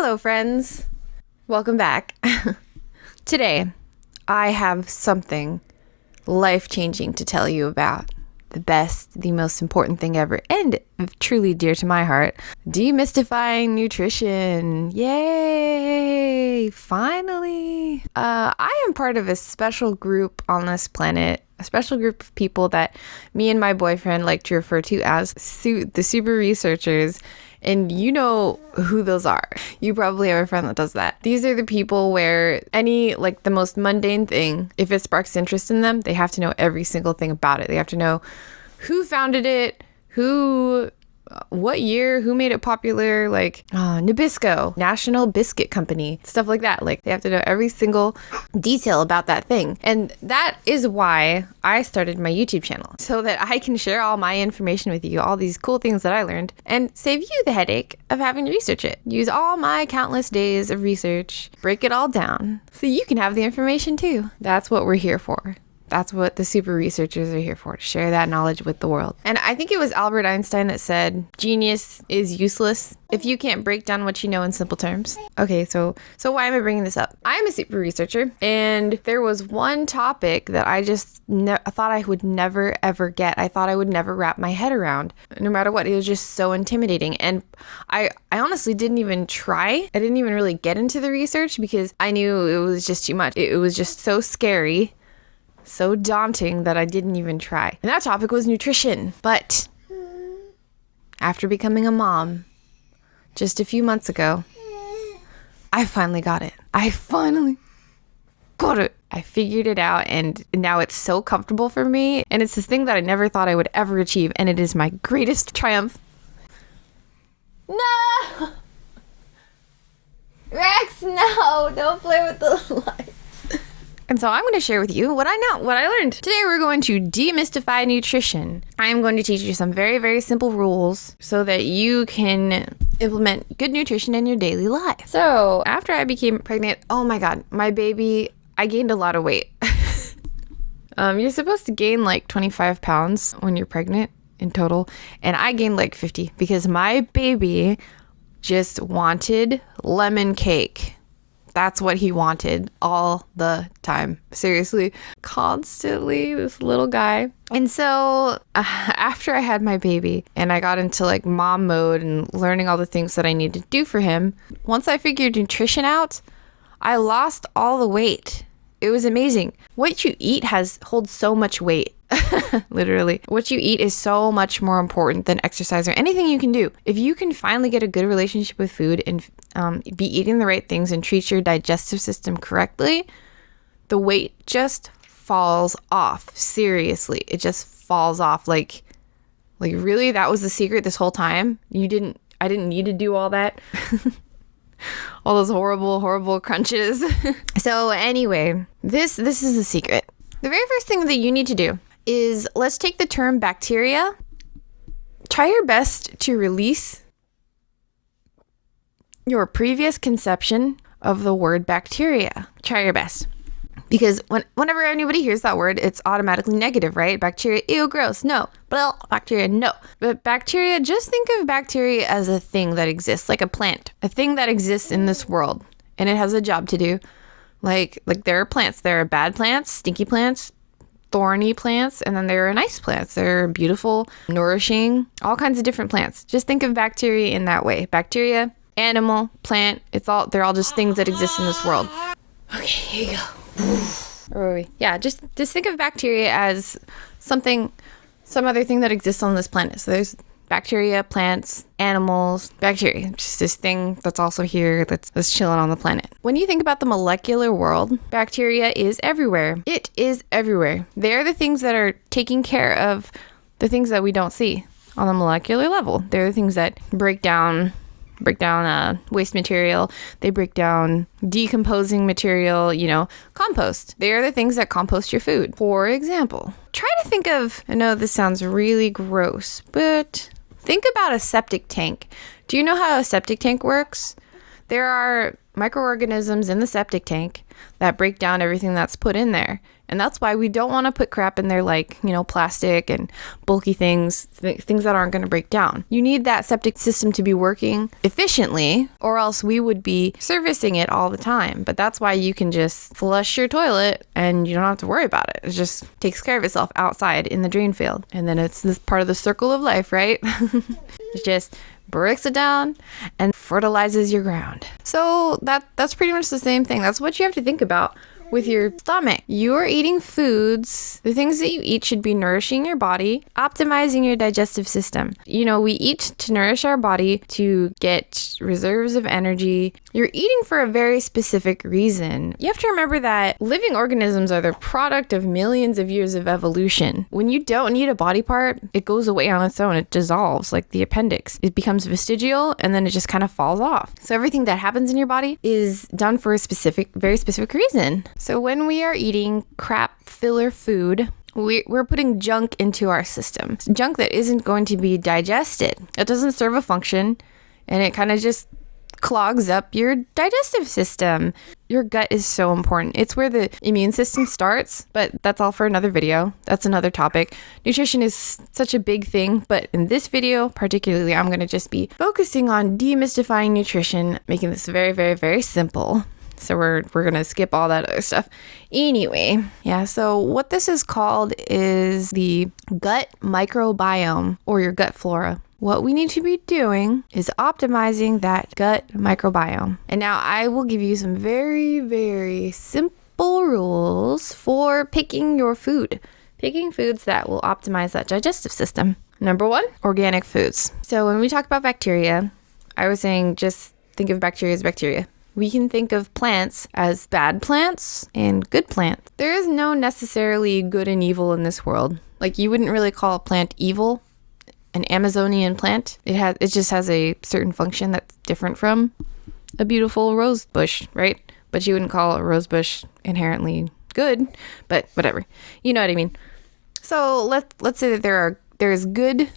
Hello, friends. Welcome back. Today, I have something life-changing to tell you about. The best, the most important thing ever, and truly dear to my heart, demystifying nutrition. Yay! Finally! I am part of a special group on this planet, a special group of people that me and my boyfriend like to refer to as the super researchers. And you know who those are. You probably have a friend that does that. These are the people where the most mundane thing, if it sparks interest in them, they have to know every single thing about it. They have to know who founded it, what year, who made it popular, Nabisco, National Biscuit Company, stuff like that. Like, they have to know every single detail about that thing. And that is why I started my YouTube channel, so that I can share all my information with you, all these cool things that I learned, and save you the headache of having to research it. Use all my countless days of research, break it all down, so you can have the information too. That's what we're here for. That's what the super researchers are here for, to share that knowledge with the world. And I think it was Albert Einstein that said, genius is useless if you can't break down what you know in simple terms. Okay, so why am I bringing this up? I'm a super researcher, and there was one topic that I just thought I would never, ever get. I thought I would never wrap my head around, no matter what. It was just so intimidating. And I honestly didn't even try. I didn't even really get into the research because I knew it was just too much. It was just so scary, so daunting, that I didn't even try. And that topic was nutrition. But after becoming a mom just a few months ago, I finally got it. I figured it out, and now it's so comfortable for me. And it's this thing that I never thought I would ever achieve, and it is my greatest triumph. No! Rex, no! Don't play with the lights. And so I'm going to share with you what I know, what I learned. Today we're going to demystify nutrition. I am going to teach you some very, very simple rules so that you can implement good nutrition in your daily life. So after I became pregnant, oh my God, my baby, I gained a lot of weight. You're supposed to gain like 25 pounds when you're pregnant in total. And I gained like 50 because my baby just wanted lemon cake. That's what he wanted all the time. Seriously, constantly, this little guy. And so after I had my baby and I got into like mom mode and learning all the things that I needed to do for him, once I figured nutrition out, I lost all the weight. It was amazing. What you eat holds so much weight. Literally. What you eat is so much more important than exercise or anything you can do. If you can finally get a good relationship with food and be eating the right things and treat your digestive system correctly, the weight just falls off. Seriously, it just falls off. Like really, that was the secret this whole time? I didn't need to do all that. All those horrible crunches. So anyway, this is the secret. The very first thing that you need to do is, let's take the term bacteria. Try your best to release your previous conception of the word bacteria. Try your best. Because whenever anybody hears that word, it's automatically negative, right? Bacteria, ew, gross, no. Bacteria, no. But bacteria, just think of bacteria as a thing that exists, like a plant. A thing that exists in this world. And it has a job to do. Like there are plants. There are bad plants, stinky plants, thorny plants, and then there are nice plants. They're beautiful, nourishing, all kinds of different plants. Just think of bacteria in that way. Bacteria, animal, plant, they're all just things that exist in this world. Okay, here you go. Where were we? Yeah, just think of bacteria as some other thing that exists on this planet. So there's bacteria, plants, animals, bacteria, just this thing that's also here that's chilling on the planet. When you think about the molecular world, bacteria is everywhere. It is everywhere. They're the things that are taking care of the things that we don't see on the molecular level. They're the things that break down waste material. They break down decomposing material, compost. They are the things that compost your food. For example, try to think of, I know this sounds really gross, but think about a septic tank. Do you know how a septic tank works? There are microorganisms in the septic tank that break down everything that's put in there. And that's why we don't want to put crap in there like, plastic and bulky things, things that aren't going to break down. You need that septic system to be working efficiently, or else we would be servicing it all the time. But that's why you can just flush your toilet and you don't have to worry about it. It just takes care of itself outside in the drain field. And then it's this part of the circle of life, right? It just breaks it down and fertilizes your ground. So that's pretty much the same thing. That's what you have to think about with your stomach. You're eating foods. The things that you eat should be nourishing your body, optimizing your digestive system. We eat to nourish our body, to get reserves of energy. You're eating for a very specific reason. You have to remember that living organisms are the product of millions of years of evolution. When you don't need a body part, it goes away on its own. It dissolves like the appendix. It becomes vestigial and then it just kind of falls off. So everything that happens in your body is done for a very specific reason. So when we are eating crap filler food, we're putting junk into our system. Junk that isn't going to be digested. It doesn't serve a function, and it kind of just clogs up your digestive system. Your gut is so important. It's where the immune system starts, but that's all for another video. That's another topic. Nutrition is such a big thing, but in this video particularly, I'm going to just be focusing on demystifying nutrition, making this very, very, very simple. So we're going to skip all that other stuff. Anyway, so what this is called is the gut microbiome, or your gut flora. What we need to be doing is optimizing that gut microbiome. And now I will give you some very, very simple rules for picking your food. Picking foods that will optimize that digestive system. Number 1, organic foods. So when we talk about bacteria, I was saying just think of bacteria as bacteria. We can think of plants as bad plants and good plants. There is no necessarily good and evil in this world. Like, you wouldn't really call a plant evil. An Amazonian plant, it just has a certain function that's different from a beautiful rose bush, right? But you wouldn't call a rose bush inherently good, but whatever. You know what I mean? So let's say that there's good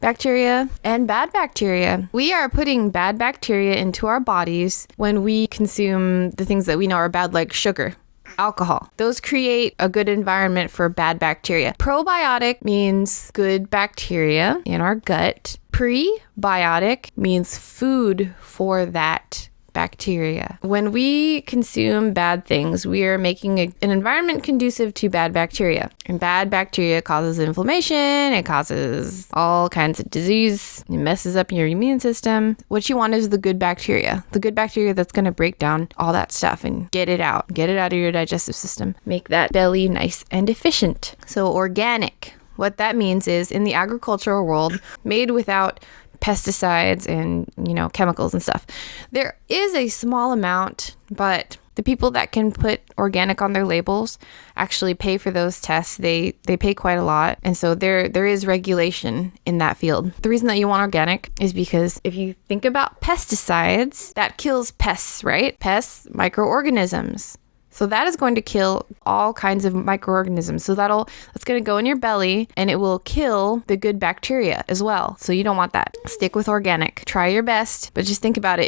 bacteria and bad bacteria. We are putting bad bacteria into our bodies when we consume the things that we know are bad, like sugar, alcohol. Those create a good environment for bad bacteria. Probiotic means good bacteria in our gut. Prebiotic means food for that bacteria. When we consume bad things, we are making an environment conducive to bad bacteria. And bad bacteria causes inflammation, it causes all kinds of disease, it messes up your immune system. What you want is the good bacteria that's going to break down all that stuff and get it out of your digestive system. Make that belly nice and efficient. So organic, what that means is in the agricultural world, made without pesticides and chemicals and stuff. There is a small amount, but the people that can put organic on their labels actually pay for those tests. They pay quite a lot, and so there is regulation in that field. The reason that you want organic is because if you think about pesticides, that kills pests, right? Pests, microorganisms. So that is going to kill all kinds of microorganisms. So that's going to go in your belly and it will kill the good bacteria as well. So you don't want that. Stick with organic. Try your best, but just think about it.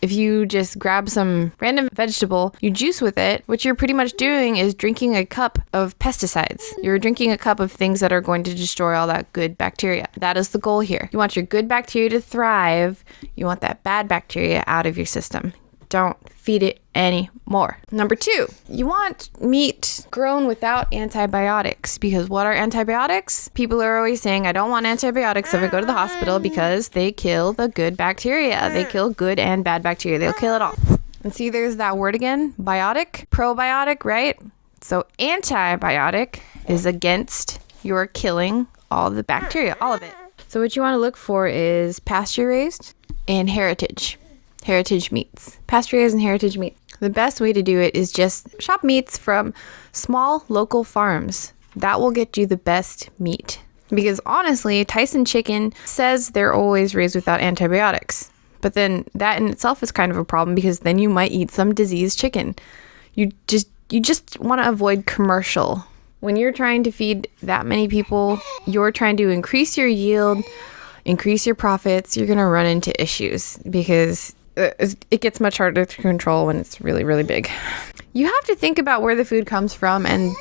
If you just grab some random vegetable, you juice with it, what you're pretty much doing is drinking a cup of pesticides. You're drinking a cup of things that are going to destroy all that good bacteria. That is the goal here. You want your good bacteria to thrive. You want that bad bacteria out of your system. Don't feed it anymore. Number 2, you want meat grown without antibiotics, because what are antibiotics? People are always saying, I don't want antibiotics if I go to the hospital because they kill the good bacteria. They kill good and bad bacteria. They'll kill it all. And see, there's that word again, biotic, probiotic, right? So antibiotic is against your killing all the bacteria, all of it. So what you want to look for is pasture raised and heritage meats. Pasture raised and heritage meats. The best way to do it is just shop meats from small local farms. That will get you the best meat. Because honestly, Tyson chicken says they're always raised without antibiotics. But then that in itself is kind of a problem, because then you might eat some diseased chicken. You just want to avoid commercial. When you're trying to feed that many people, you're trying to increase your yield, increase your profits, you're going to run into issues, because it gets much harder to control when it's really, really big. You have to think about where the food comes from and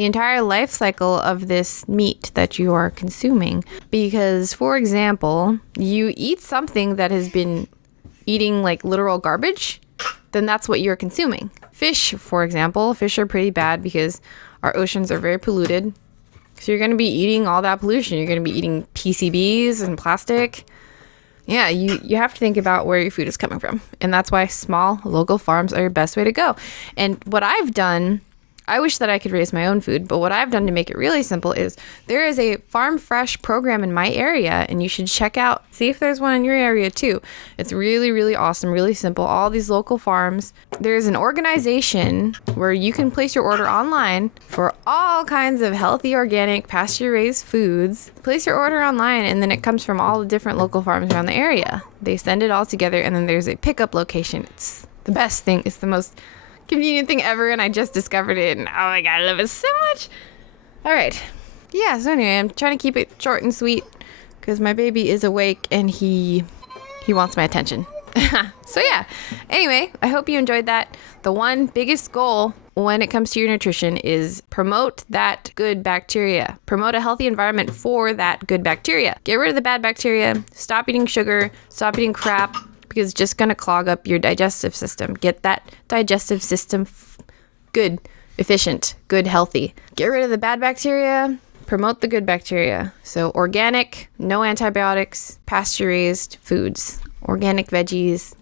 the entire life cycle of this meat that you are consuming. Because, for example, you eat something that has been eating like literal garbage, then that's what you're consuming. Fish, for example, fish are pretty bad because our oceans are very polluted. So you're going to be eating all that pollution. You're going to be eating PCBs and plastic. Yeah, you have to think about where your food is coming from. And that's why small local farms are your best way to go. And what I've done, I wish that I could raise my own food, but what I've done to make it really simple is there is a Farm Fresh program in my area, and you should check out, see if there's one in your area too. It's really, really awesome, really simple. All these local farms. There's an organization where you can place your order online for all kinds of healthy, organic, pasture-raised foods. Place your order online, and then it comes from all the different local farms around the area. They send it all together, and then there's a pickup location. It's the best thing. It's the most convenient thing ever, and I just discovered it, and oh my god, I love it so much. All right, yeah, so anyway, I'm trying to keep it short and sweet because my baby is awake and he wants my attention. So yeah, anyway, I hope you enjoyed that. The one biggest goal when it comes to your nutrition is promote that good bacteria. Promote a healthy environment for that good bacteria. Get rid of the bad bacteria. Stop eating sugar. Stop eating crap, because it's just going to clog up your digestive system. Get that digestive system good, efficient, good, healthy. Get rid of the bad bacteria, promote the good bacteria. So organic, no antibiotics, pasture-raised foods, organic veggies.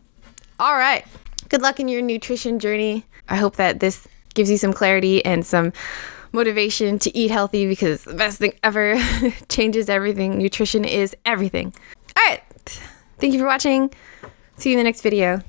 All right. Good luck in your nutrition journey. I hope that this gives you some clarity and some motivation to eat healthy, because it's the best thing ever. Changes everything. Nutrition is everything. All right. Thank you for watching. See you in the next video.